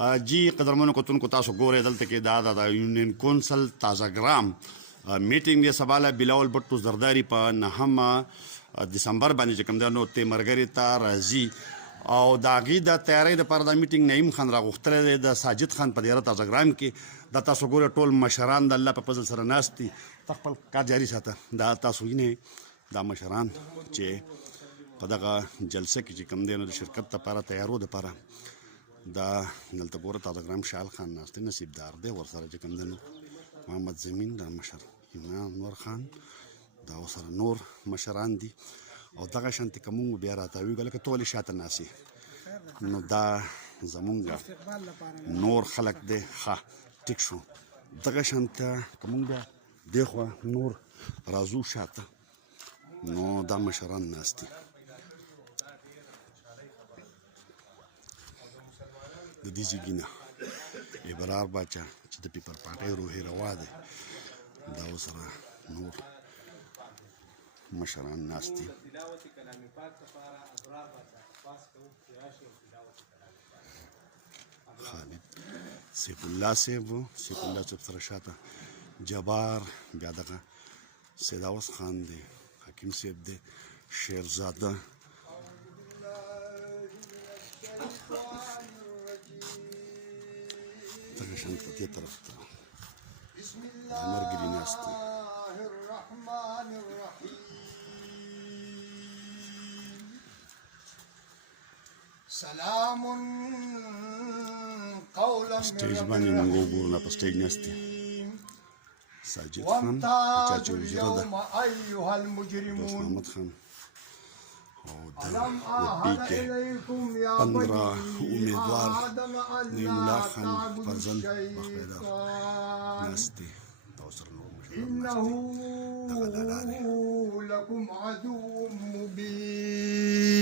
جی قدرمنو کتونکو تاسو ګورئ دلته کې دا د یونین کونسل تازه ګرام میټینګ دی سبا له بلاول بټو زرداری په 9 دسمبر باندې چې کوم دی نو ته مرګري ته راځي او د هغې د تیارۍ دپاره د میټینګ نعیم خان راغوښتلی دی د ساجد خان په دیره تازه ګرام کې دا تاسو ګوره ټول مشران د الله په فضل سره ناست دي ته خپل کار جاري ساته دا تاسو وینئ دا مشران چې په دغه جلسه کې چې کوم دی نو د شرکت دپاره تیارو دپاره دا دلته ګوره تازه ګرام شال خان ناست دی نصیبدار دی ورسره چې کوم دی نو محمد زمین دا مشر ایمان انور خان دا ورسره نور مشران دي او دغه شانتې که مونږ بیا راتاویږو لکه ټولې شاته ناستې نو دا زمونږ نور خلک دی ښه ټیک شو دغه شانته که مونږ بیا دې خوا نور راځو شاته نو دا مشران ناست دي د دې ځایګي نه ابرار باچا چې د پیپر پارټۍ روحي روا دی دا ورسره نور مشران ناست دي خالد سیف الله صاحب سره شاته جبار بیا دغه سید اوس خان دی حکیم صاحب دی شیرزاده دغه شانته دې طرف ته مرګري ناست دي سلام قولا سټیج باندې موږ وګورو نه په سټیج ناست دي ساجد خان چاچو وزیره ده دوست محمد خان او د پی کې 15 امیدوار نعیم الله خان فرزند بخیدار ناست دي دا ورسره نور إنه لكم عدو مبين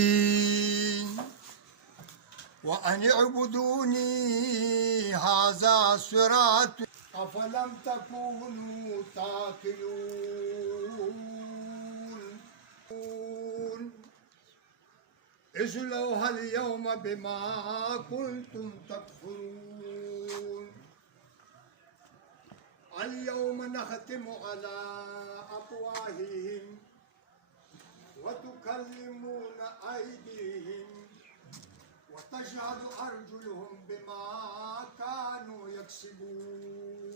وأن اعبدوني هذا صراط أفلم تكونوا تعقلون اصلوها اليوم بما كنتم تكفرون اليوم نختم على أفواههم وتكلمون أيديهم وتشهد أرجلهم بما كانوا يكسبون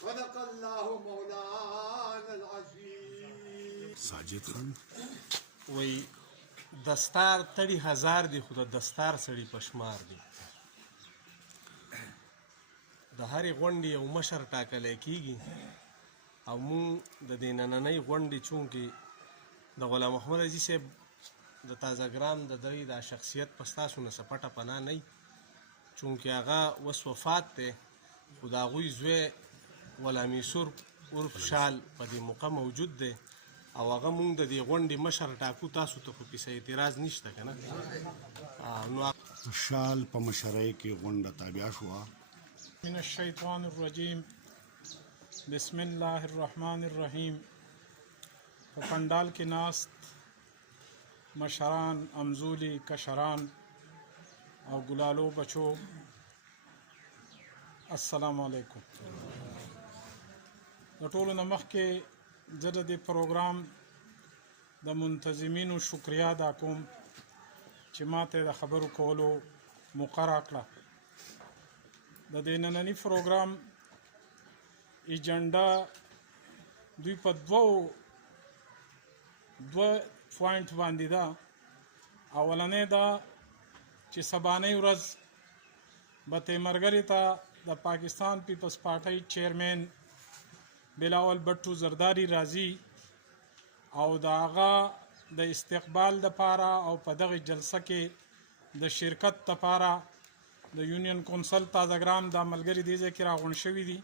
صدق الله مولانا العظيم ساجد خان وی دستار 30,000 دی خو د دستار سړي په شمار دی د هرې غونډې یو مشر ټاکلی کېږي او مونږ د دې نننۍ غونډې چونکې د غلام محمد عزیز صاحب د تازه ګرام د دغې دا شخصیت په ستاسو نه څه پټه پناه نه وي چونکې هغه اوس وفات دی خو د هغوی زوی ولامېسور عرف شال په دې موقع موجود دی او هغه مونږ د دې غونډې مشر ټاکو تاسو ته خو پسې اعتراض نشته که نه نو شال په مشرۍ کې غونډه تابع شوه من الشیطان الرجیم بسم الله الرحمن الرحیم په پنډال کې ناست مشران امزولی کشران او ګلالو بچو السلام علیکم د ټولو نه مخکې زه د دې پروګرام د منتظمینو شکریا ادا کوم چې ما ته د خبرو کولو موقع راکړه د دې ننني پروګرام ایجنډا دوی په دوه پوینټ باندې ده اولنۍ دا چې سبانۍ ورځ به تیمرګرې ته د پاکستان پیپلز پارټۍ چیرمین بلاول بټو زرداری راځي او د هغه د استقبال دپاره او په دغه جلسه کې د شرکت دپاره د یونین کونسل تازه ګرام دا ملګري دې ځای کې راغونډ شوي دي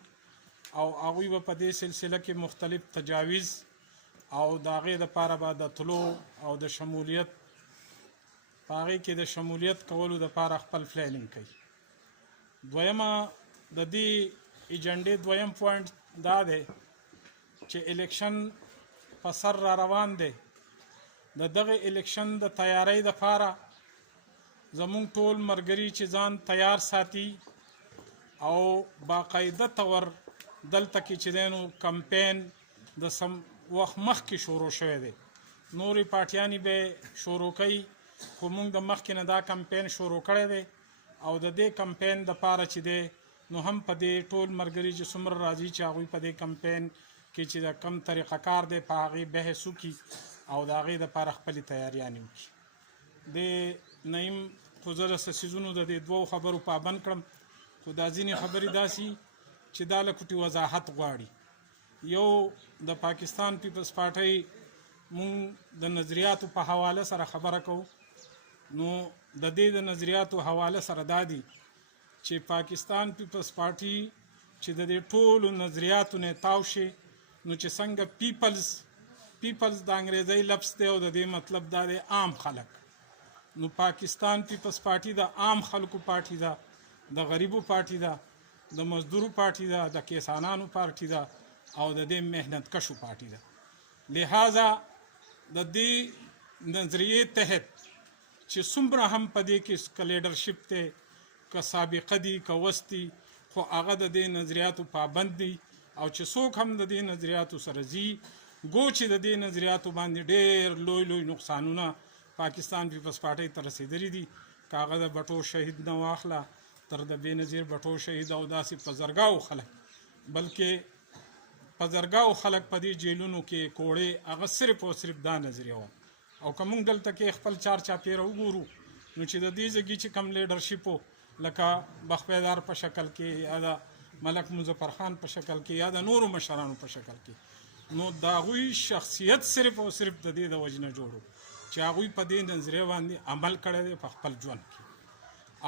او هغوی به په دې سلسله کې مختلف تجاویز او د هغې دپاره به د تلو او د شمولیت په هغې کې د شمولیت کولو دپاره خپل پلانینګ کوي دویمه د دې ایجنډې دویم پوینټ دا دی چې الیکشن په سر را روان دی د دغه الیکشن د تیاری دپاره زمونږ ټول ملګري چې ځان تیار ساتي او باقاعده طور دلته کې چې دی نو کمپین د سم وخت مخکې شروع شوی دی. نورې پارټیانې به شروع کوي خو موږ د مخکې نه دا کمپین شروع کړی دی او د دې کمپین دپاره چې دی نو هم په دې ټول ملګري چې څومره راځي چې هغوی په دې کمپین کې چې د کم طریقه کار دی په هغې بحث وکړي او د هغې دپاره خپلې تیاریانې وکړي. د نعیم خو زه د څیزونو د دې دوو خبرو پابند کړم خو دا ځینې خبرې داسې چې دا له کوټې وضاحت غواړي. یو د پاکستان پیپلز پارټۍ مونږ د نظریاتو په حواله سره خبره کوو نو د دې د نظریاتو حواله سره دا دي چې پاکستان پیپلز پارټي چې د دې ټولو نظریاتو نه تاو شي نو چې څنګه پیپلز د انګریزي لفظ دی او د دې مطلب دا دی عام خلک. نو پاکستان پیپلز پارټي د عام خلکو پارټي ده، د غریبو پارټي ده، د مزدورو پارټي ده، د کسانانو پارټي ده او د دې محنت کشو پارټي ده. لہذا د دې نظریې تحت چې څومره هم په دې کې که لیډرشپ دی که سابقه دي که وستی خو هغه د دې نظریاتو پابند دي او چې څوک هم د دې نظریاتو سره ځي ګو چې د دې نظریاتو باندې ډېر لوی لوی نقصانونه پاکستان پیپلز پارټۍ ته رسېدلي دي که هغه د بټو شهید نه واخله تر د بېنظیر بټو شهید او داسې په زرګاو خلک بلکې په زرګاو خلک په دې جیلونو کې کوړې هغه صرف او صرف دا نظریه وه. او که موږ دلته کې خپل چار چاپېره وګورو نو چې د دې ځګي چې کم لیډرشپ و لکه بخپیدار په شکل کې یا د ملک مظفر خان په شکل کې یا د نورو مشرانو په شکل کې نو د هغوی شخصیت صرف او صرف د دې د وجې نه جوړ چې هغوی په دې نظریه باندې عمل کړی دی په خپل ژوند کې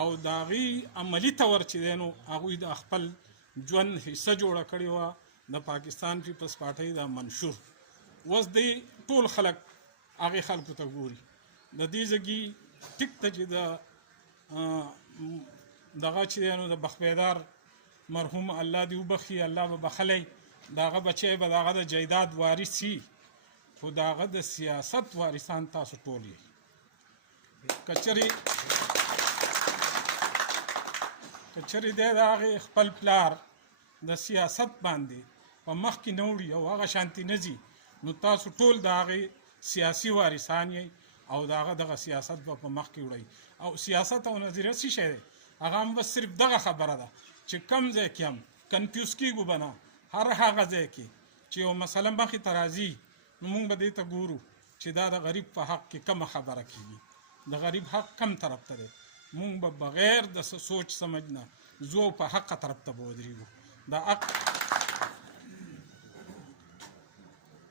او د هغې عملي طور چې دی نو هغوی د خپل ژوند حصه جوړه کړې وه د پاکستان پیپلز پارټۍ د منشور. اوس دی ټول خلک هغې خلکو ته ګوري د دې ځګي ټیک ته چې د دغه چې دی نو د بخپیدار مرحوم الله دې وبخي الله به بخلی د هغه بچی به د هغه د جایداد وارث وي خو د هغه د سیاست وارثان تاسو ټول یې. کچرې دی د هغې خپل پلار د سیاست باندې په مخ کې نه وړي او هغه شانتي نه ځي نو تاسو ټول د هغې سیاسي وارثان یې او د هغه دغه سیاست به په مخ کې وړئ او سیاست او نظریه څه شی دی هغه هم بس صرف دغه خبره ده چې کم ځای کې هم کنفیوز کېږو به نه هر هغه ځای کې چې یو مسله مخې ته راځي نو موږ به دې ته ګورو چې دا د غریب په حق کې کومه خبره کېږي د غریب حق کم طرف ته دی موږ به بغیر د سوچ سمجھ نه ځو په حقه طرف ته به ودرېږو.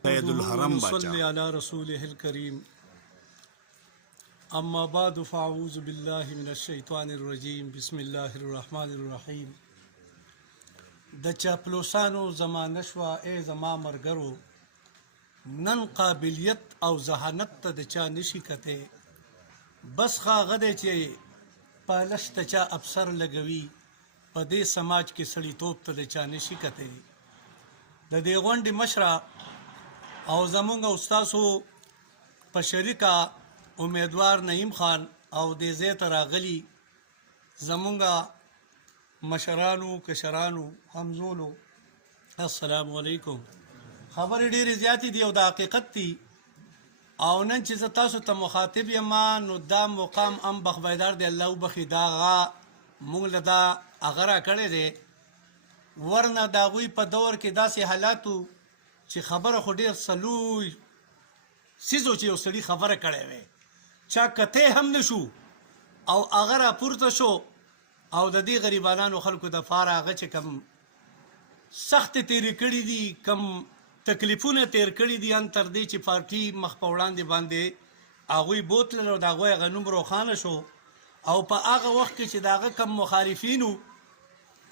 سید الحرم صلی علی رسوله الکریم اما بعد فاعوذ بالله من الشیطان الرجیم بسم الله الرحمن الرحیم. د چاپلوسانو زمانه شوه ای زما مرګرو نن قابلیت او ذهانت ته د چا نشي کتی بس هغه دی چې پالش ته چا افسر لګوي په دې سماج کې سړیتوب ته د چا نشي کتی. د دې غونډې مشره او زمونږ استاسو په شریکه امیدوار نعیم خان او دې ځای ته راغلي زمونږ مشرانو کشرانو همزولو السلام علیکم. خبرې ډېرې زیاتې دي او د حقیقت دي او نن چې زه تاسو ته مخاطب یم نو دا مقام هم بخبیدار دی الله وبخي دا موږ له دا هغه راکړی دی ورنه د هغوی په دور کې داسې حالاتو چې خبره خو ډېر سلوی څیزو چې یو سړي خبره کړی وی چا کتی هم نه شو او هغه راپورته شو او د دې غریبانانو خلکو دپاره هغه چې کم سختې تېرې کړي دي کم تکلیفونه تیر کړي دي ان تر دې چې پارټي مخ په وړاندې باندې هغوی بوتلل او د هغوی هغه نوم روښانه شو او په هغه وخت کې چې د هغه کم مخالفینو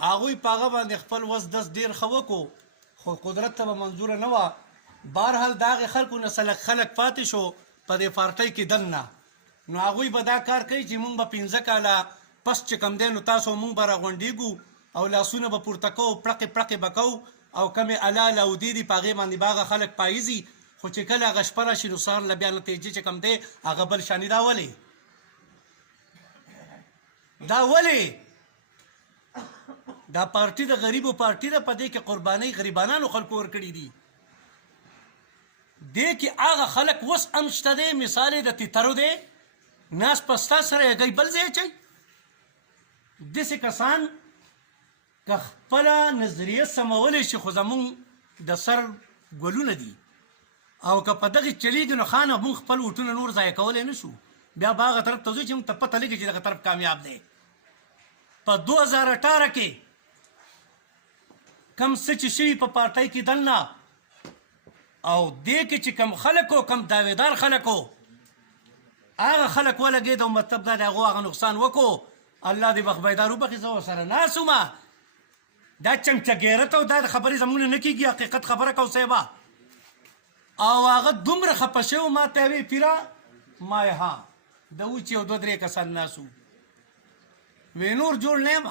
هغوی په هغه باندې خپل وس دس ډېر ښه وکړو خو قدرت ته به منظوره نه وه. بهرحال د هغې خلکو نه سلک خلک پاتې شو په دې پارټۍ کې دننه نو هغوی به دا کار کوي چې موږ به 15 کاله پس چې کم دی نو تاسو موږ به راغونډېږو او لاسونه به پورته کوو پړقې پړقې به کوو او کمې الاله او دې دي په هغې باندې به هغه خلک پاییزي خو چې کله هغه شپه راشي نو سهار له بیا نتیجې چې کم دی هغه بل شانې دا ولې دا ولې دا پارټي د غریبو پارټي ده، په دې کې قربانۍ غریبانانو خلکو ورکړي دي. دې کې هغه خلک اوس هم شته دی، مثال یې د تیترو دی، ناس په ستا سره هګۍ بل ځای اچوي. داسې کسان که خپله نظریه سمولی شي خو زمونږ د سر ګلونه دي، او که په دغې چلیږي نو خانه مونږ خپل وټونه نور ضایع کولی نه شو. بیا به هغه طرف ته ځو چې مونږ ته پته لګي چې دغه طرف کامیاب دی. په 2018 کې کم څه چې شوي په پارټۍ کې دننه او دې کې چې کم خلک و کم دعویدار خلک و هغه خلک ولګېد او مطلب دا د هغو هغه نقصان وکړو. الله دې بخت بیدار وبخي، زه ورسره ناست وم. دا چمچهګیرت او دا خبرې زموږ نه کېږي، حقیقت خبره کوو صاحبه. او هغه دومره خفه شوی و، ما ته یې ویې پیره ما یې ها د اوس یو 2-3 کسان ناست وو. وی نور جوړ نه یم،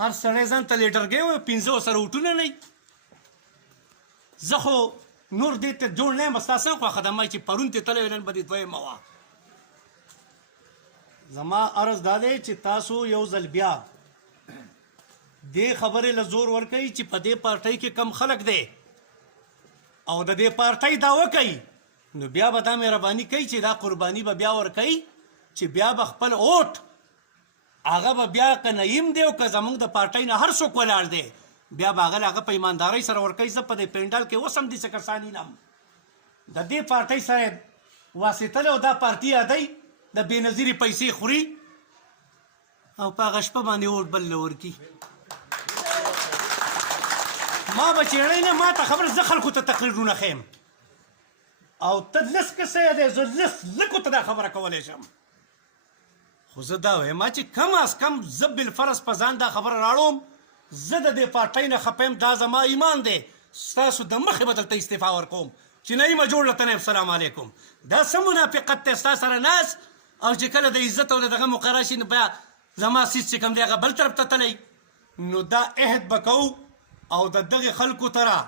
هر سړی ځان ته لیډرګی و، 15 سره وټونه نه وي. زه خو نور دې ته جوړ نه یم، ستا څه خوښه ده ما چې پرون تې تللی نن به دې دویمه وه. زما عرض دا دی چې تاسو یو ځل بیا دې خبرې له زور ورکوي چې په دې پارټۍ کې کم خلک دی او د دې پارټۍ دعوه کوي، نو بیا به دا مهرباني کوي چې دا قرباني به بیا ورکوي چې بیا به خپل اوټ هغه به بیا که نعیم دی او که زمونږ د پارټۍ نه هر څوک ولاړ دی بیا به هغه په ایماندارۍ سره ورکوي. زه په دې پینډال کې اوس هم داسې کسان وینم د دې پارټۍ سره واسطه او دا پارټي یادوي، د بېنظیرې پیسې خوري او په هغه شپه باندې اوټ بل له ورکي. ما به چېړی نه، ما ته خبره زه خلکو ته تقریرونه ښیم او ته لس کسه یې دی، زه لکو ته دا خبره کولی شم. خو زه دا وایم چې کم از کم زه بالفرض په ځان دا خبره راړوم، زه د دې پارټۍ نه خفه یم، دا زما ایمان دی. ستاسو د مخې به دلته استعفا ورکوم چې نعیمه جوړ لته نه یم. سلام علیکم. دا څه منافقت دی ستا سره ناست او چې کله د عزت او د دغه موقع راشي نو بیا زما سیس چې کوم دی هغه بل طرف ته تلی. نو دا عهد به کوو او د دغې خلکو تره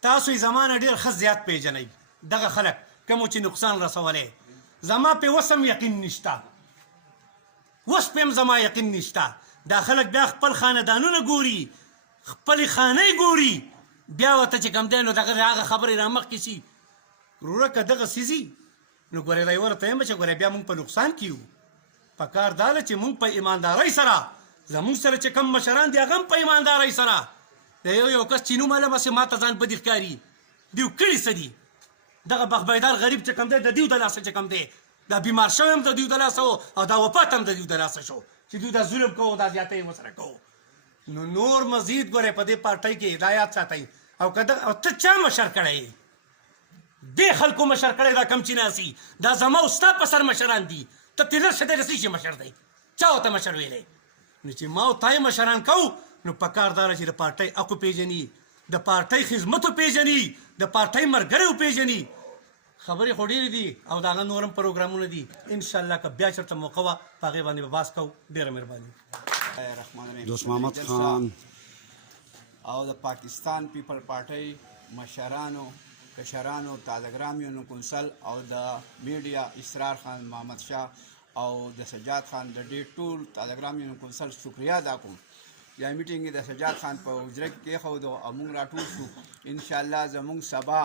تاسو یې زما نه ډېر ښه زیات پیژنئ. دغه خلک کومو چې نقصان رسولی زما پې اوس هم یقین نشته، اوس پې هم زما یقین نشته. دا خلک بیا خپل خاندانونه ګوري، خپلې خانۍ ګوري، بیا ورته چې کوم دی نو دغه هغه خبرې را مخکې شي. وروره که دغسې ځي نو ګورې دی ورته یم چې ګورې بیا مونږ په نقصان کې یو. پکار دا ده چې مونږ په ایماندارۍ سره زمونږ سره چې کوم مشران دي هغه هم په ایماندارۍ سره د یو کس چې نوم هله بسې ما ته ځان بدي ښکاري دیو کړي څه دي. دغه بخبیدار غریب چې کوم دی د دیو د لاسه چې کوم دی دا بیمار شوی هم د دیو د لاسه و او دا وفات هم د دیو د لاسه شو چې دوی دا ظلم کوو دا زیاتی ورسره کوو. نو نور مزید ګورې په دې پارټۍ کې هدایات ساتئ. او که ته چا مشر کړی یې؟ دې خلکو مشر کړی دا کم چې ناسي دا زما او ستا په سر مشران دي. ته تیلر شه دی د څه شي مشر دی؟ چا ورته مشر ویلی؟ نو چې ما او تا یې مشران کوو نو پکار دا ده چې د پارټۍ حق وپېژني، د پارټۍ خدمت وپېژني، د پارټۍ ملګری وپېژني. خبرې خو ډېرې دي او د هغه نور هم پروګرامونه دي. انشاءالله که بیا چېرته موقع وه په هغې باندې به بحث کوو. ډېره مهرباني. دوست محمد خان او د پاکستان پیپل پارټۍ مشرانو، کشرانو، تازهګرام یونو کونسل او د میډیا اسرار خان، محمد شاه او د سجاد خان د دې ټول تازهګرام یونو کونسل شکریه ادا کوم. یا میټینګ یې د سجاد خان په حجره کې کېښودو او موږ راټول شو. انشاءالله زموږ سبا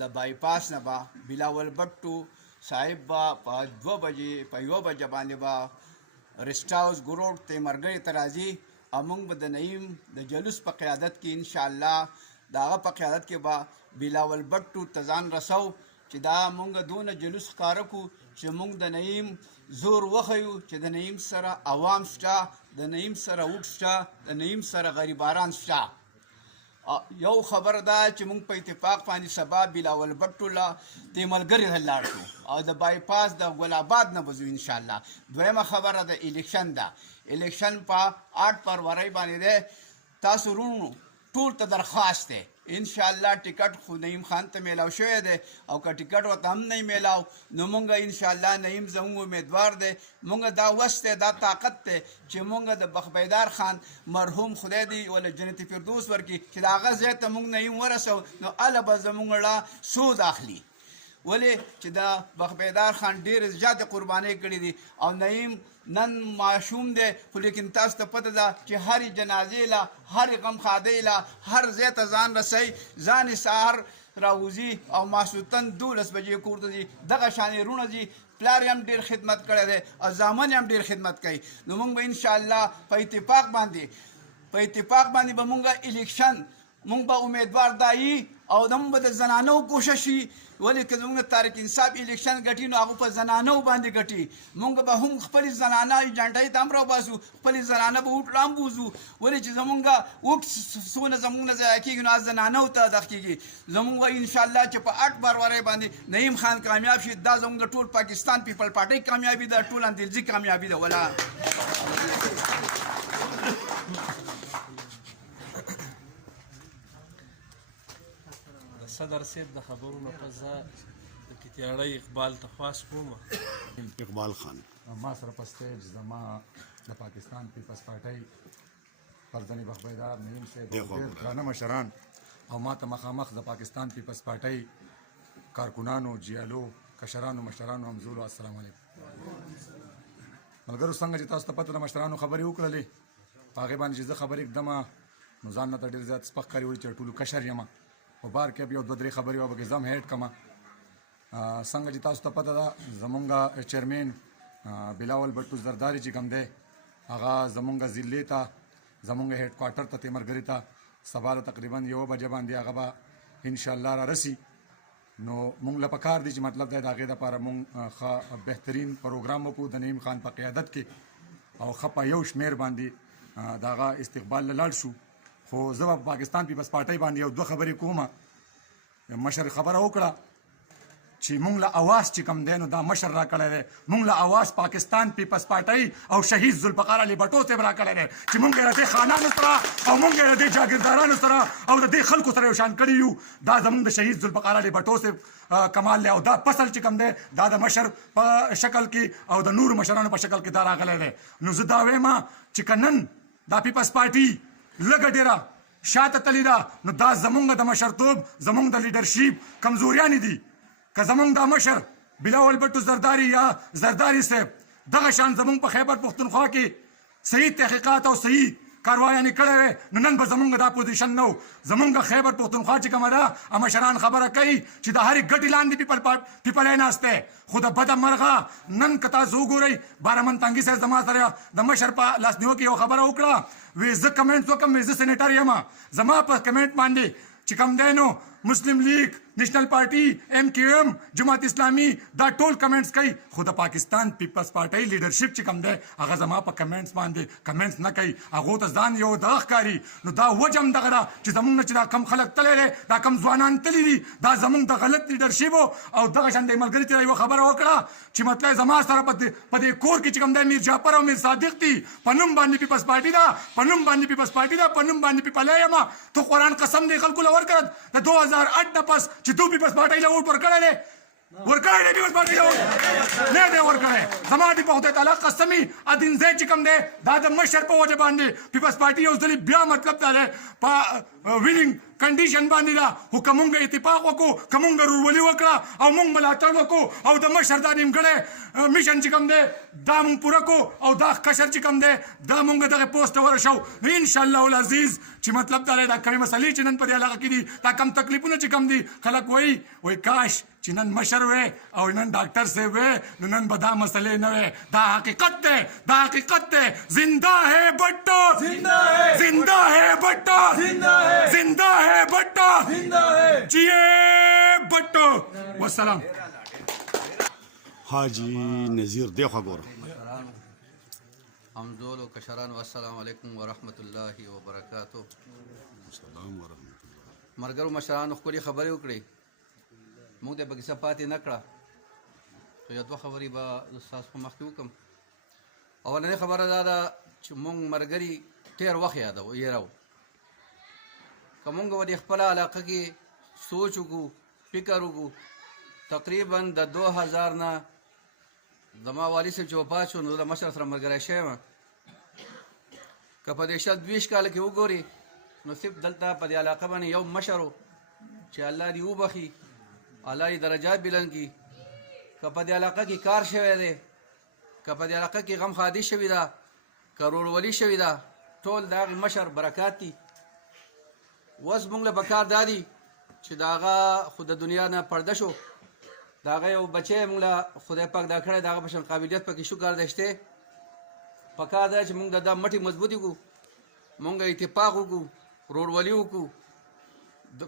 د بایپاس نه به بلاول بټو صاحب به په 2 بجې په 1 بجه باندې به رسټ هاوس ګروډ ته مرګرۍ ته راځي او موږ به د نعیم د جلوس په قیادت کې انشاءالله د هغه په قیادت کې به بلاول بټو ته ځان رسو چې دا موږ دونه جلوس ښکاره کړو چې موږ د نعیم زور وښیو چې د نعیم سره عوام شته، د نعیم سره وټ شته، د نعیم سره غریباران شته. یو خبر ده چې موږ په اتفاق باندې سبا بلاول بټو له دې ملګري ته لاړ شو او د بایپاس د ګل آباد نه به ځو انشاءالله. دویمه خبره د الیکشن ده. الیکشن په 8 فروری باندې دی. تاسو ورونو ټول ته درخواست دی انشاءالله ټیکټ خو نعیم خان ته میلاو شوی دی او که ټیکټ ورته هم نه میلاو نو مونږ انشاءالله نعیم زموږ امیدوار دی. مونږ دا وس دی، دا طاقت دی چې مونږ د بخبیدار خان مرحوم خدای دی ول جنت فردوس ورکړي چې د هغه ځای ته مونږ نعیم ورسو نو هله به زموږ له سود اخلي. ولې چې د بخبیدار خان ډېرې زیاتې قربانۍ کړې دي او نعیم نن معشوم دی خو لیکن تاسو ته پته ده چې هرې جنازې له هرې غمخادۍ له هر ځای ته ځان رسوي ځان یې سهار راوځي او ماسوتن 12 بجې کور ته ځي دغه شانې رونه ځي پلار یې هم ډېر خدمت کړی دی او زامن یې هم ډېر خدمت کوي نو موږ به انشاءالله په اتفاق باندې به موږ الیکشن موږ به امیدوار دا یي او موږ به د زنانو کوشش وي ولې که زموږ د تحریک انصاف الیکشن ګټي نو هغه په زنانو باندې ګټي موږ به هم خپلې زنانه ایجنډۍ ته هم راوباسو خپلې زنانه به وټ هم بوځو ولې چې زموږ وخت څونه زموږ نه ضایع کېږي نو زنانو ته دغه کېږي زموږ انشاءالله چې په 8 بروارۍ باندې نعیم خان کامیاب شي دا زموږ د ټول پاکستان پیپل پارټۍ کامیابي ده ټول اندلزي کامیابي ده ولا صدر صاحب د خبرونو په ځای د کتیاړۍ اقبال ته خواست کوم اقبال خان ما سره په سټیج زما د پاکستان پیپلز پارټۍ پرځنی بخبیدار نعیم صاحب ډېر درانه مشران او ما ته مخامخ د پاکستان پیپلز پارټۍ کارکونانو جیالو کشرانو مشرانو همزولو السلام علیکم ملګرو څنګه چې تاسو ته پته د مشرانو خبرې وکړلې په هغې باندې چې زه خبرې ږدمه نو ځان نه ته ډېر زیات سپک ښکاري وړي چې ټولو کشر یم په بار کې یو 2-3 خبرې وه پکې زه هم هیډ کړم څنګه چې تاسو ته پته ده زمونږ چیرمین بلاول بټو زرداري چې کوم دی هغه زمونږ ضلعې ته زمونږ هیډ کوارټر ته تیمرګري ته سبا تقریبا 1 بجې باندې هغه به انشاءالله را رسي نو مونږ له پکار دي چې مطلب دی د هغې دپاره مونږ ښه بهترین پروګرام وکړو د نعیم خان په قیادت کې او ښه په یو شمېر باندې د هغه استقبال له لاړ شو خو زه به په پاکستان پیپلز پارټۍ باندې یو 2 خبرې کوم مشر خبره وکړه چې مونږ له اواز چې کم دی نو دا مشر را کړی دی مونږ له اواز پاکستان پیپلز پارټۍ او شهید ذوالفقار علي بټو صاحب را کړی دی چې مونږ یې د دې خانانو سره او مونږ یې د دې جاګیردارانو سره او د دې خلکو سره یو شان کړي یو دا زمونږ د شهید ذوالفقار علي بټو صاحب کمال دی او دا فصل چې کم دی دا د مشر په شکل کې او د نور مشرانو په شکل کې دا راغلی دی نو زه دا وایم چې که نن دا پیپلز پارټي لږه ډېره شاته تللی ده نو دا زمونږ د مشرتوب زمونږ د لیډرشپ کمزوریانې دي که زمونږ دا مشر بلاول بټو زرداري یا زرداري صاحب دغه شان زمونږ په خیبر پښتونخوا کې صحیح تحقیقات او صحیح کاروایانې کړی وی نو نن به زمونږ دا پوزیشن نه و زمونږ خیبر پښتونخوا چې کومه ده مشران خبره کوي چې د هرې ګټې لاندې پیپلی ناست دی خو د بده مرغه نن که تاسو وګورئ بارمن تانګي صاحب زما سره د مشر په لاسنیو کې یو خبره وکړه وی زه کمنټ وکړم وی زه سینیټر یم زما په کمنټ باندې چې کوم دی نو مسلم لیگ نیشنل پارټي MQM جماعت اسلامي دا ټول کمنټس کوي خو د پاکستان پیپلز پارټۍ لیډرشپ چې کوم دی هغه زما په کمنټس باندې کمنټس نه کوي هغو ته ځان یو دغه ښکاري نو دا وجه هم دغه ده چې زمونږ نه چې دا کم خلک تللی دی دا کم ځوانان تللي دي دا زمونږ د غلط لیډرشپ او دغه شان د ملګري ته یوه خبره وکړه چې مطلب زما سره په دې کور کې چې کوم دی میر جعفر او میر صادق دي په نوم باندې پیپلز پارټي ده په نوم باندې پیپلز پارټي ده په نوم باندې پیپلی یم تو قرآن قسم دی خلکو له ورکړه د 2008 نه پس چې تو پیپلز پارټۍ له ووټ ورکړی دی ورکړی دی پیپلز پارټۍ له ووټ نه دی ورکړی زما دې په خدای تعالی قسم وي ادینځی چې کوم دی دا د مشر په وجه باندې پیپلز پارټي یو ځلې بیا مطلب دا دی په وینینګ کنډیشن باندې ده خو که مونږ اتفاق وکړو که مونږ ورورولي وکړه او مونږ ملاتړ وکړو او د مشر دا نیمګړی میشن چې کوم دی دا مونږ پوره کړو او دا کشر چې کوم دی دا مونږ دغه پوسټ ته ورسو نو انشاءالله العزیز چې مطلب دا دی دا کمې مسلې چې نن په دې علاقه کې دي دا کم تکلیفونه چې کم دي خلک وایي کاش چې نن مشر وې او نن ډاکټر صاحب وې نو نن به دا مسلې نه وې دا حقیقت دی دا حقیقت دی زنده ہے بټو زنده ہے بټو زنده ہے بٹو جیے بٹو والسلام حاجی نذیر دیخوا ګوره همزول و کشران والسلام علیکم ورحمت الله وبرکاتو السلام ورحمت الله مرګرو مشرانو ښکلې خبرې وکړې موږ د بګیسه پاتې نه کړه خو یو 2 خبرې به ستاسو په مخکې وکړم اولنۍ خبره دا ده چې موږ ملګري تېر وخت یادو که مونږ به د خپله علاقه کې سوچ وکړو فکر وکړو تقریبا د 2000 نه زما والي صاحب چې وفات شو نو د مشر سره ملګری شوی یم که په دې 22 کاله کې وګورې نو صرف دلته په دې علاقه باندې یو مشر و چې الله دې وبخي الله یې درجات بلند کړي. که په دې علاقه کې کار شوی دی، که په دې علاقه کې غم خادي شوې ده، که ورورولي شوې ده، ټول د هغې مشر برکات دي. اوس موږ له پکار دا دي چې د هغه خو د دنیا نه پرده شو، د هغه یو بچی موږ له خدای پاک دا کړی، د هغه په شان قابلیت پکې شکر دی شته. پکار دی چې موږ د دا مټې مضبوطې کړو، موږ اتفاق وکړو، ورورولي وکړو.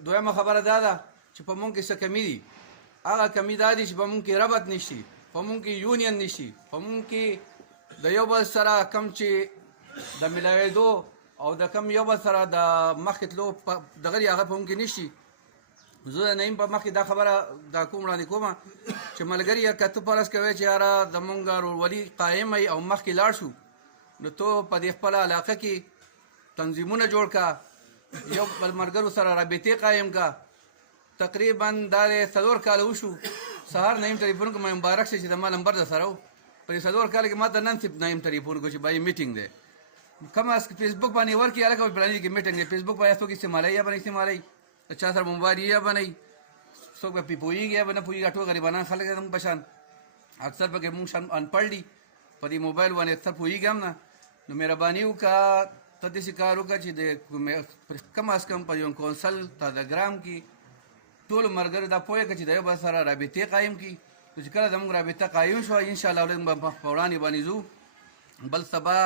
دویمه خبره دا ده چې په موږ کې څه کمی دي. هغه کمی دا دي چې په موږ کې ربط نشي، په موږ کې یونین نشي، په موږ کې د یو بل سره کم چې د ملاوېدو او د کم یو بل سره د مخکې تلو دغه هغه په موږ کې نشي. زه د نعیم په مخکې دا خبره دا کوم وړاندې کومه چې ملګري که ته فرض کوې چې یاره زمونږ ورورولي قایم وي او مخکې لاړ شو، نو ته په دې خپله علاقه کې تنظیمونه جوړ کړه، یو بل ملګرو سره رابطې قایم کړه. تقریبا دا د 4 کاله وشو، سهار نعیم ټلیفون کوم مبارک شي چې د ما نمبر در سره و. په دې 4 کاله کې ما ته نن صرف نعیم ټلیفون کو چې بای میټینګ دی، کوم فیسبوک باندې ورکړي هلکه پلاني کې میټینګ دی. فیسبوک باندې څوک استعمالوي یا به نه استعمالوي، د چا سره موبایل یا به نه، څوک به پې پوهېږي یا به نه پوهېږي. ټول غریبانان خلک زموږ په شان اکثر پکې موږ شان انپړ دي، په دې موبایل باندې اکثر پوهېږي هم نه. نو مهرباني وکړه ته داسې کار وکړه چې د کم از کم په یو کونسل تازهګرام کې ټولو ملګرو دا پوهه کړه چې د یو بل سره رابطې قایم کړي. نو چې کله زموږ رابطه قایم شوه انشاءالله ولې به په وړاندې باندې ځو. بل سبا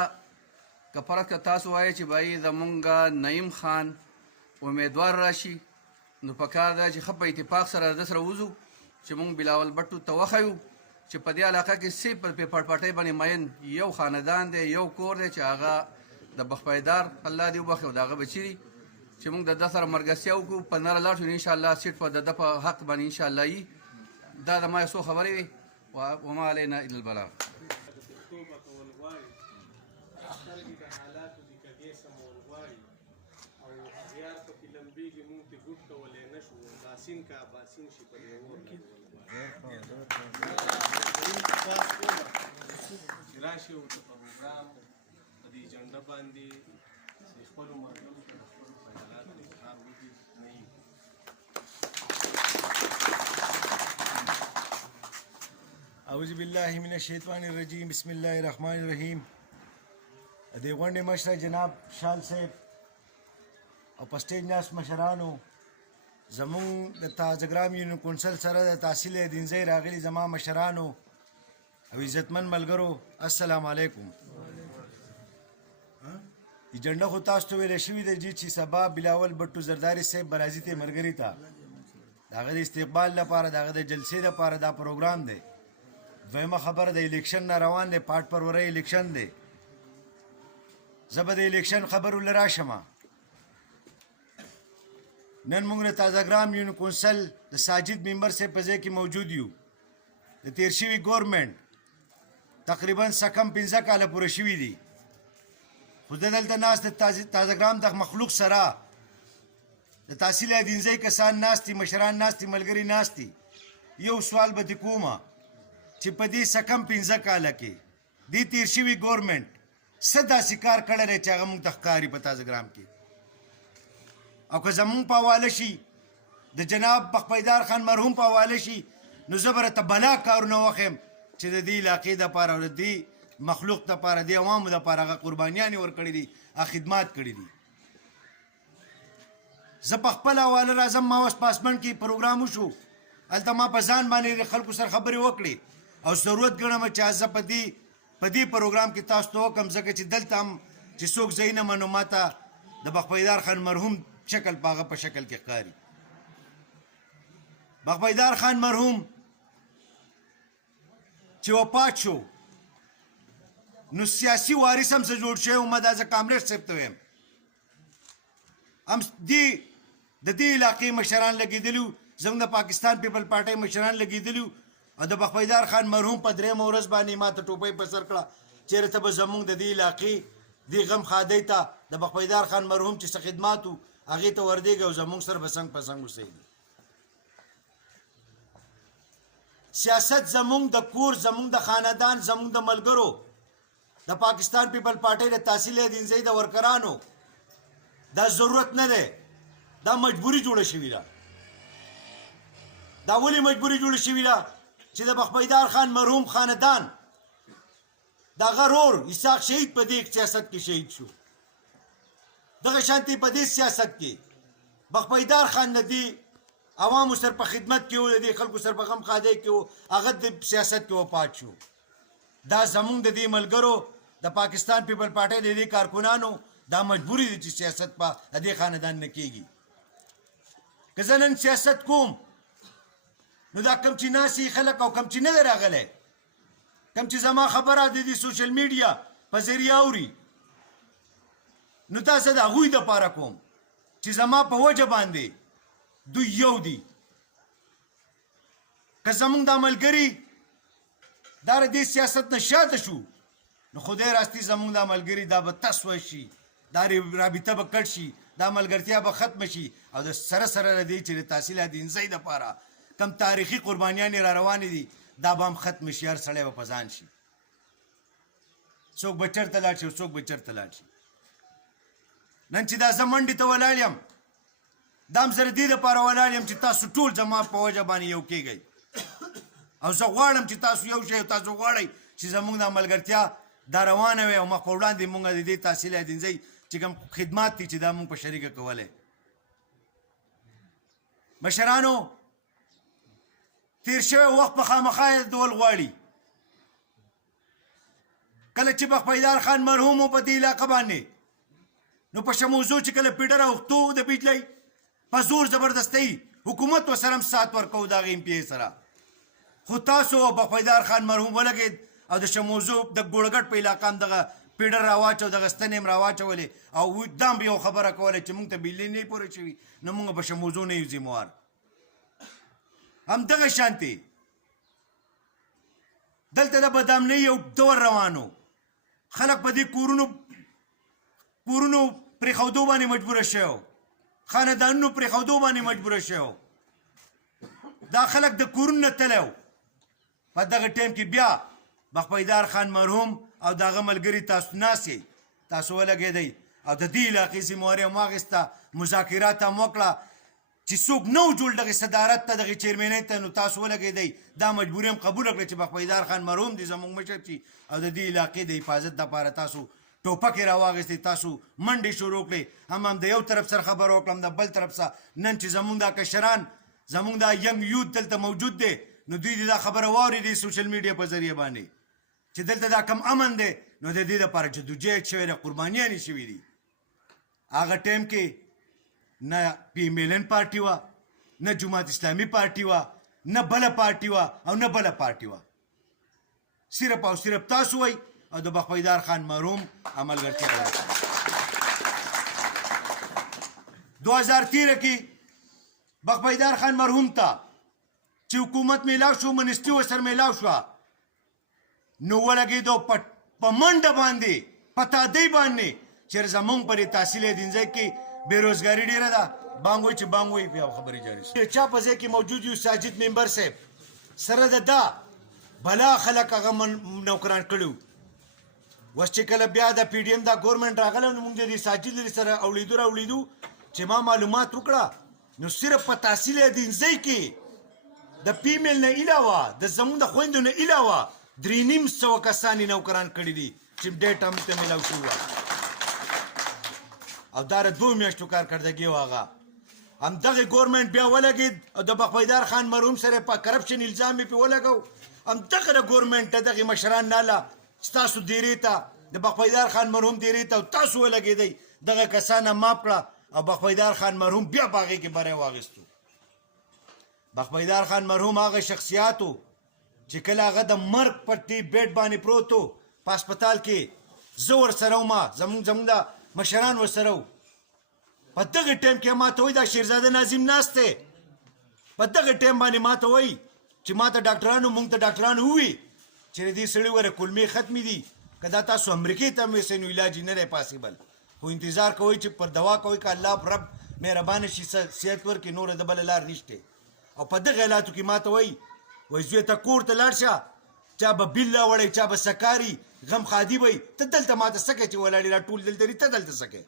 که فرض که تاسو وایئ چې بھائی زمونږ نعیم خان امیدوار راشي، نو پکار ده چې ښه په اتفاق سره د سره وځو چې مونږ بلاول بټو ته وښیو چې په دې علاقه کې صرف په پټپټۍ باندې مین یو خاندان دی، یو کور دی چې هغه د بخپایدار الله دې وبخښي او د هغه بچي دي، چې مونږ د ده سره ملګرتیا وکړو، په نره لاړ شو انشاءالله سیټ په د ده په حق باندې انشاءالله یي. دا د ما یو څو خبرې وې، وما علینا الا البلاغ. باسین کا باسین شي په یو ور راشي او په پروګرام په دې جنډه باندې خپل مرګو ته خپل خیالات اظهار وکړي نه وي. اعوذ بالله من الشیطان الرجیم، بسم الله الرحمن الرحیم. د غونډې مشر جناب شال صاحب او په سټیج ناس مشرانو، زمون د تازهګرام یونین کونسل سره د تحصیل دینځای راغلي زما مشرانو او عزتمن ملګرو، السلام علیکم. ایجنډه خو تاسو ته ویلی شوي ده چې سبا بلاول بټو زرداري صاحب به راځي ته ملګري ته د هغه د استقبال لپاره، د هغه د جلسې لپاره دا پروګرام دی. دویمه خبره د الیکشن نه روان دی، پاټ پرورۍ الیکشن دی. زه به د الیکشن خبر ولې راشم. نن موږ د تازهګرام یونین کونسل د ساجد ممبر صاحب په ځای کې موجود یو. د تیر شوي ګورمنټ تقریبا سکم 15 کاله پوره شوي دي، خو د دلته ناست د تازهګرام د مخلوق سره د تحصیل دینځای کسان ناست دي، مشران ناست دي، ملګري ناست دي. یو سوال به دې کومه چې په دې سکم 15 کاله کې دې تیر شوي ګورمنټ څه داسې کار کړی دی چې هغه موږ ته ښکاري په تازهګرام کې؟ او که زمونږ په حواله شي، د جناب بخپیدار خان مرحوم په حواله شي، نو زه به راته بلا کارونه وښیم چې د دې علاقې دپاره او د دې مخلوق دپاره، د عوامو دپاره هغه قربانیانې ورکړي دي، هغه خدمات کړي دي. زه په خپله حواله راځم. ما اوس په اسمان کې پروګرام وشو، هلته ما په ځان باندې د خلکو سره خبرې وکړې او ضرورت ګڼم چې زه په دې پروګرام کې تاسو ته وکړم، ځکه چې دلته هم چې څوک ځای نه منو ما ته د بخپیدار خان مرحوم شکل په هغه په شکل کې ښکاري. بخپیدار خان مرحوم چې وفات شو، نو سیاسي وارث هم څه جوړ شوی و. ما دا زه کامرېډ صاحب ته ویم، هم د دې علاقې مشران لګېدلي وو، زموږ د پاکستان پیپل پارټۍ مشران لګېدلي وو، او د بخپیدار خان مرحوم په درېیمه ورځ باندې ما ته ټوپۍ په سر کړه چېرې ته به زموږ د دې علاقې دې غم خادۍ ته د بخپیدار خان مرحوم چې څه خدمات وو هغې ته وردېږي او زموږ سره به څنګ په څنګ اوسېږي. سیاست زموږ د کور، زموږ د خاندان، زموږ د ملګرو، د پاکستان پیپل پارټۍ د تحصیل دینځای د ورکرانو دا ضرورت نه دی، دا مجبوري جوړه شوې ده. دا ولې مجبوري جوړه شوې ده چې د بخپیدار خان مرحوم خاندان د هغه ورور اسحاق شهید په دې سیاست کې شهید شو دغه شانتې په دې سیاست کې بخپیدار خان د دې عوامو سره په خدمت کې و د دې خلکو سره په غم ښادۍ کې و هغه د سیاست کې وفات شو دا زمونږ د دې ملګرو د پاکستان پیپل پارټۍ د دې کارکنانو دا مجبوري دي چې سیاست په دې خاندان نه کېږي که زه نن سیاست کوم نو دا کم چې ناسي خلک او کم چې نه دی راغلی کم چې زما خبره د دې سوشل میډیا په ذریعه اوري نو دا زه د هغوی دپاره کوم چې زما په وجه باندې دوی یو دي که زمونږ دا ملګري دا د دې سیاست نه شاته شو نو خدای راستي زمونږ دا ملګري دا به تسوه شي دا رابطه به کټ شي دا ملګرتیا به ختمه شي او د سره سره د دې چې د تحصیل دینځۍ دپاره کم تاریخي قربانیانې را روانې دي دا به هم ختم شي هر سړی به په ځان شي څوک به چېرته لاړ شي او څوک به چېرته لاړ شي نن چې دا زه منډې ته ولاړ یم دا هم زه د دې دپاره ولاړ یم چې تاسو ټول زما په وجه باندې یو کېږئ او زه غواړم چې تاسو یو شئ او تاسو غواړئ چې زموږ دا ملګرتیا دا روانه وي او مخ په وړاندې مونږ د دې تحصیل دینځۍ چې کوم خدمات دي چې دا مونږ په شریکه کولی مشرانو تیر شوی وخت په خامخا یادول غواړي کله چې بخپیدار خان مرحوم و په دې علاقه باندې نو په شموزو چې کله پیډر اوښتو د بجلۍ په زور زبردستۍ حکومت ورسره هم سات ورکوو د هغې MP سره خو تاسو بخپیدار خان مرحوم ولګېد او د شموزو د ګوړګټ په علاقه هم دغه پیډر راواچو دغه ستنې هم راواچولې او دا هم یو خبره کوله چې مونږ ته بجلۍ نه پوره شوي نو مونږ په شموزو نه یو ذموار همدغه شانتې دلته د بدامنۍ یو دور روانو خلک په دې کورونو پرېښودو باندې مجبوره شوی خاندانونو پرېښودو باندې مجبوره شوی دا خلک د کورونو نه تللی په دغه ټایم کې بیا بخپیدار خان مرحوم او د هغه ملګري تاسو ناست یئ تاسو ولګېدئ او د دې علاقې ذمواري هم واخېسته مذاکرات هم وکړه چې څوک نه و جوړ دغې صدارت ته دغې چیرمنۍ ته نو تاسو ولګېدئ دا مجبوري هم قبوله کړه چې بخپیدار خان مرحوم دې زموږ مشر شي او د دې علاقې د حفاظت دپاره تاسو ټوپکې راواخېستې تاسو منډې شروع کړې هم د یو طرف سره خبره وکړم د بل طرف سره نن چې زموږ دا کشران زموږ دا ینګ یوت دلته موجود دی نو دوی دا خبره واورېدې سوشل میډیا په ذریعه باندې چې دلته دا کم امن دی نو د دې دپاره جدوجهد شوی دی قربانیانې شوي دي هغه ټایم کې نه PMLN پارټي وه نه جماعت اسلامي پارټي وه نه بله پارټي وه او نه بله پارټي وه صرف او صرف تاسو وئ او د بخپیدار خان مرحوم عملګرتیا 2013 کې بخپیدار خان مرحوم ته چې حکومت میلاو شو منسټري ورسره میلاو شوه نو ولګېدو په منډه باندې په تادۍ باندې چې زمونږ په دې تحصیل دینځۍ کې بېروزګاري ډېره ده بانګ وایي چې بانګ وایي بیا خبرې جاري شي چا په ځای کې موجود یو ساجد ممبر صاحب سره د دا بلا خلک هغه نوکران کړي اوس چې کله بیا د PDM دا ګورمنټ راغلی نو موږ د دې ساجد سره اوړېدو چې ما معلومات وکړه نو صرف په تحصیل دینځۍ کې د پیمل نه علاوه د زموږ د خویندو نه علاوه 350 کسان یې نوکران کړي دي چې ډېټ هم ته میلاو شوي وه او دا د 2 میاشتو کارکردګي وه هغه همدغې ګورمنټ بیا ولګېد او د بخپیدار خان مرحوم سره په کرپشن الزام یې پرې ولګو همدغه د ګورمنټ ته دغې مشران ناله ستاسو دیرې ته د بخپیدار خان مرحوم دیرې ته او تاسو ولګېدئ دغه کسان هم ماف کړه او بخپیدار خان مرحوم بیا په هغې کې بری واخیستو بخپیدار خان مرحوم هغه شخصیات و چې کله هغه د مرګ پر دې بیډ باندې پروت و په هسپتال کې زه ورسره وم زموږ د مشران ورسره و په دغه ټایم کې ما ته وایي دا شیرزاده ناظم ناست دی په دغه ټایم باندې ما ته وایي چې ما ته ډاکټرانو مونږ ته ډاکټرانو ووي چې دې سړي وره کلمې ختمې دي که دا تاسو امریکې ته هم ویسئ نو علاج یې نه دی پاسبل خو انتظار کوئ چې پر دوا کوئ که الله رب مهربانه شي صحت ورکړي نوره د بله لار نشته او په دغه حالاتو کې ما ته وایي زوی ته کور ته لاړ شه چا به بیل راوړی چا به سکاري غم خادي به ته دلته ما ته څه کوې چې ولاړې را ټول دلته دي ته دلته څه کوې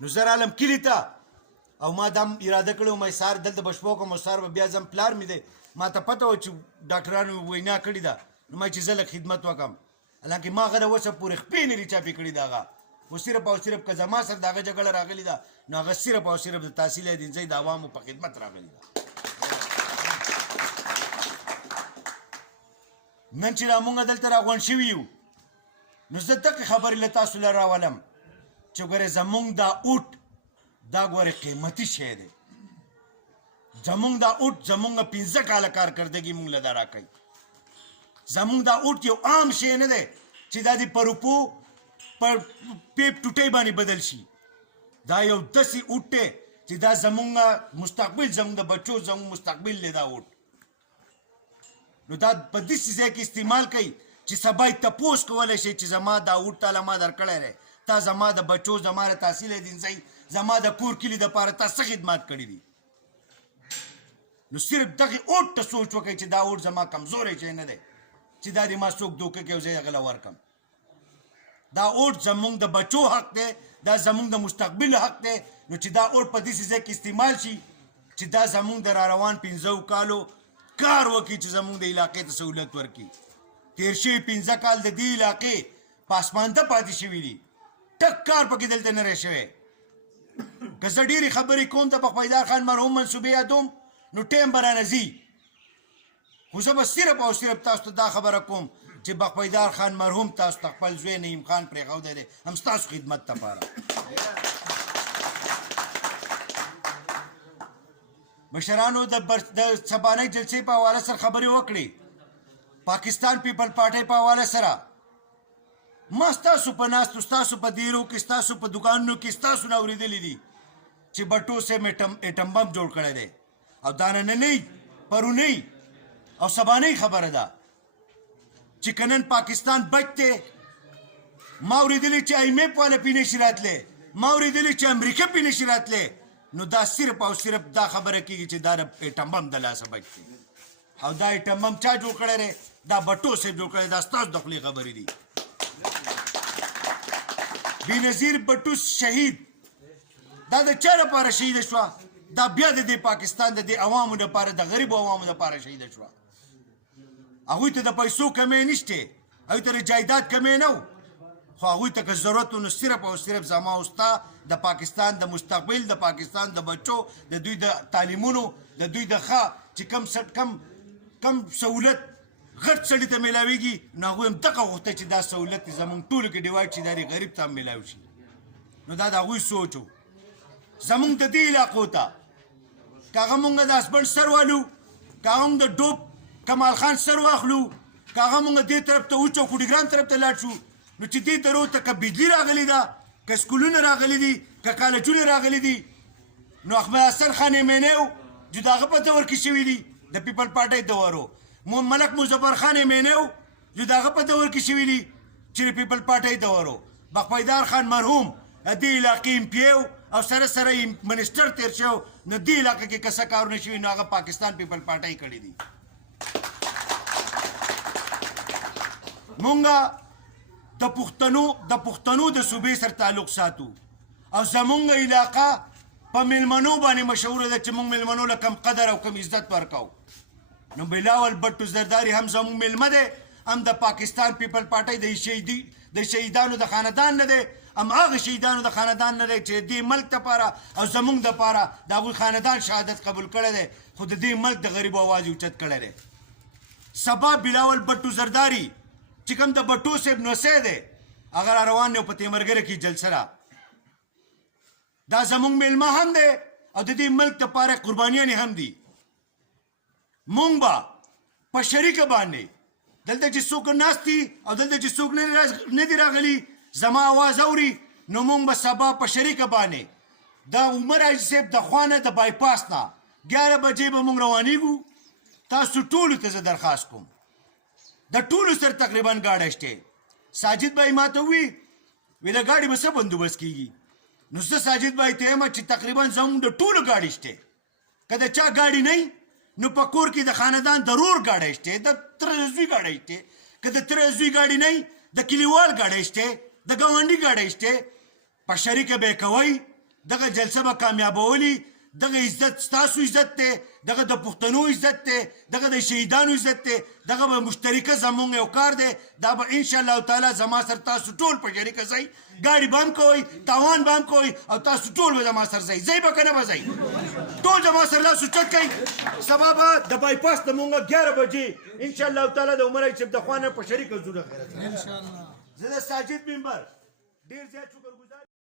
نو زه رالم کلي ته او ما دا اراده کړې وه سهار دلته به شپه وکړم او سهار به بیا ځم پلار مې دی ما ته پته وه چې ډاکټرانو وینا کړې ده نو ما چې زه لږ خدمت وکړم حالانکې ما هغه د اوسه پورې خپې نه دي چاپې کړي د هغه خو صرف او صرف که زما سره د هغه جګړه راغلې ده نو هغه صرف او صرف د تحصیل دینځۍ د عوامو په خدمت راغلې ده نن چې را مونږ دلته راغونډ شوي یو نو زه دغې خبرې له تاسو له راولم چې ګورې زمونږ دا اوټ دا ګورې قیمتي شی دی زمونږ دا اوټ زمونږ 15 کاله کارکردګي مونږ له دا راکوي زمونږ دا اوټ یو عام شی نه دی چې دا د په روپو په پیپ ټوټۍ باندې بدل شي دا یو داسې اوټ دی چې دا زمونږ مستقبل زمونږ د بچو زمونږ مستقبل دی دا اوټ نو دا په داسې ځای کې استعمال کوي چې سبا یې تپوس کولی شي چې زما دا اوټ تاله ما درکړی دی تا زما د بچو زما د تحصیل دینځۍ زما د کور کلي دپاره تا څه خدمات کړي دي نو صرف دغې اوټ ته سوچ وکړئ چې دا اوټ زما کمزوری شی نه دی چې دا د ما څوک دوکه کوي او زه یې هغه له ورکړم دا اوټ زمونږ د بچو حق دی دا زمونږ د مستقبل حق دی نو چې دا اوټ په داسې ځای کې استعمال شي چې دا زمونږ د را روان 15 کالو کار وکړي چې زمونږ د علاقې ته سهولت ورکړي تېر شوي 15 کال د دې علاقې پاسمانده پاتې شوي دي ټک کار پکې دلته نه رهی شوی که زه ډېرې خبرې کوم د بخپیدار خان مرحوم منصوبې یادوم نو ټیم به رانه ځي خو زه به صرف او صرف تاسو ته دا خبره کوم چې بخپیدار خان مرحوم تاسو ته خپل زوی نعیم خان پرېښودی دی هم ستاسو خدمت دپاره مشرانو د سبانۍ جلسې په حواله سره خبرې وکړې پاکستان پیپل پارټۍ په حواله سره ما ستاسو په ناستو ستاسو په دیرو کې ستاسو په دوکانونو کې ستاسو نه اورېدلي دي چې بټو صاحب اټم بم جوړ کړی دی او دا نننۍ پرونۍ او سبانۍ خبره ده چې که نن پاکستان بچ دی ما اورېدلي چې IMF والا پې نشي راتلی ما اورېدلي چې امریکا پې نشي راتلی نو دا صرف او صرف دا خبره کېږي چې دا د اټم بم د لاسه بچ دی او دا اټم بم چا جوړ کړی دی دا بټو صاحب جوړ کړی دا ستاسو د خولې خبرې دي بېنظیر بټو شهید دا د چا لپاره شهیده شوه دا بیا د دې پاکستان د دې عوامو لپاره د غریبو عوامو لپاره شهیده شوه هغوی ته د پیسو کمی نشته هغوی ته د جایداد کمی نه و خو هغوی ته که ضرورت و نو صرف او صرف زما او ستا د پاکستان د مستقبل د پاکستان د بچو د دوی د تعلیمونو د دوی د ښه چې کم سهولت غټ سړي ته میلاویږي نو هغوی هم دغه غوښته چې دا سهولت زموږ ټولو کې ډیوایډ شي دا د غریب ته هم میلاو شي نو دا د هغوی سوچ و زمونږ د دې علاقو ته که هغه مونږ د هسبند سر والو که هغه مونږ د ډوب کمال خان سر واخلو که هغه مونږ دې طرف ته وچو کوډیګرام طرف ته لاړ شو نو چې دې درو ته که بجلي راغلي ده که سکولونه راغلي دي که کالجونه راغلي دي نو احمد حسن خان ایمینیو جو د هغه پته ورکړي شوي دي د پیپل پارټۍ دورو ملک مظفر خان ایمینیو جو د هغه پته ورکړي شوي دي چې د پیپل پارټۍ دورو بخپیدار خان مرحوم دې علاقې امپیو او سره سره یې منسټر تېر شو نو دې علاقه کې که څه کارونه شوي نو هغه پاکستان پیپل پارټۍ کړي دي مونږ د پښتنو د صوبې سره تعلق ساتو او زمونږ علاقه په میلمنو باندې مشهوره ده چې مونږ میلمنو له کم قدر او کم عزت ورکوو نو بلاول بټو زرداري هم زمونږ میلمه دی هم د پاکستان پیپل پارټۍ د شهیدانو د خاندان نه دی هم هغه شهیدانو د خاندان نه دی چې دې ملک دپاره او زمونږ دپاره د هغوی خاندان شهادت قبول کړی دی خو د دې ملک د غریبو اواز یې اوچت کړی دی سبا بلاول بټو زرداري چې کوم د بټو صاحب نوسی دی هغه را روان دی په تیمرګره کې جلسه ده دا زمونږ میلمه هم دی او د دې ملک دپاره قربانیانې هم دي مونږ به په شریکه باندې دلته چې څوک ناست دي او دلته چې څوک نه دي راغلي زما آواز اوري نو مونږ به سبا په شریکه باندې د عمر حاجي صاحب د خوا نه د بایپاس نه 11 بجې به مونږ روانېږو تاسو ټولو ته زه درخواست کوم د ټولو سره تقریبا ګاډی شته ساجد بھائی ما ته ووي د ګاډي به څه بندوبست کېږي نو زه ساجد بھائی ته یم چې تقریبا زموږ د ټولو ګاډي شته که د چا ګاډي نه نو په کور کې د خاندان ضرور ګاډی شته د تره زوی ګاډی شته که د تره زوی ګاډي نه د کلیوال ګاډی شته د ګاونډي ګاډی شته په شریکه به یې کوئ دغه جلسه به کامیابولي دغه عزت ستاسو عزت دی دغه د پښتنو عزت دی دغه د شهیدانو عزت دی دغه به مشترکه زمونږ یو کار دی دا به انشاءالله تعالی زما سره تاسو ټول په شریکه ځئ ګاډي به هم کوئ تاوان به هم کوئ او تاسو ټول به زما سره ځئ ځئ به که نه به ځئ ټول زما سره لاس اوچت کوئ سبا به د بایپاس د مونږ 11 بجې انشاءالله تعالی د عمر صاحب د خوا نه په شریکه ځو د خیره زه د ساجد منبر ډېر زیات شکرګزار